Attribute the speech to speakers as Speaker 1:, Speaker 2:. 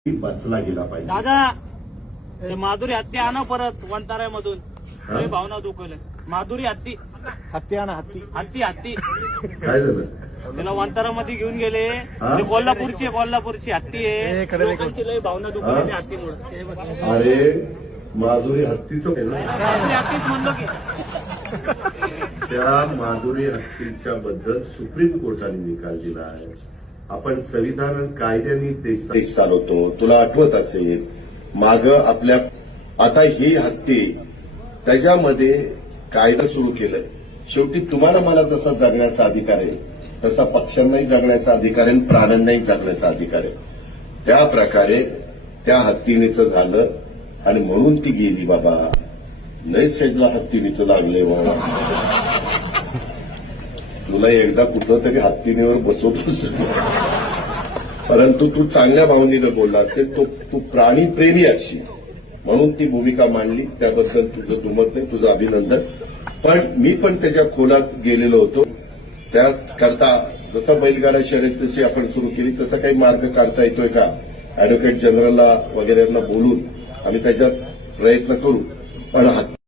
Speaker 1: बसला गेला पाहिजे.
Speaker 2: दादा ते माधुरी हत्ती आणा परत वंताऱ्यामधून. लय भावना दुखवल्या. माधुरी हत्ती
Speaker 3: हत्ती आणा हत्ती.
Speaker 2: हत्ती हत्ती
Speaker 1: काय झालं?
Speaker 2: त्याला वंतारामध्ये घेऊन गेले. ते कोल्हापूरची हत्ती आहे. लोकांची लय भावना दुखवली त्या हत्तीमुळे.
Speaker 1: अरे माधुरी हत्तीचं
Speaker 2: माधुरी हत्तीच म्हणलो की.
Speaker 1: त्या माधुरी हत्तीच्या बद्दल सुप्रीम कोर्टाने निकाल दिला आहे. आपण संविधान कायद्याने देश चालवतो. तुला आठवत असेल माग आपल्या आता ही हत्ती त्याच्यामध्ये कायदा सुरू केलाय. शेवटी तुम्हाला मला जसा जगण्याचा अधिकार आहे तसा पक्ष्यांनाही जगण्याचा अधिकार आहे, प्राण्यांनाही जगण्याचा अधिकार आहे. त्या प्रकारे त्या हत्तीणीचं झालं आणि म्हणून ती गेली. बाबा लय शेजला हत्तीणीचं लागलंय बाबा. तुला एकदा कुठं तरी हत्तीणीवर बसवतोस, परंतु तू चांगल्या भावनेनं बोलला असेल. तू प्राणीप्रेमी असशील म्हणून ती भूमिका मांडली. त्याबद्दल तुझं दुमत नाही, तुझं अभिनंदन. पण मी पण त्याच्या खोलात गेलेलो होतो. त्याकरता जसं बैलगाडा शर्यत जशी आपण सुरू केली तसा काही मार्ग काढता येतोय का अॅडव्होकेट जनरलला वगैरेंना बोलून आम्ही त्याच्यात प्रयत्न करू. पण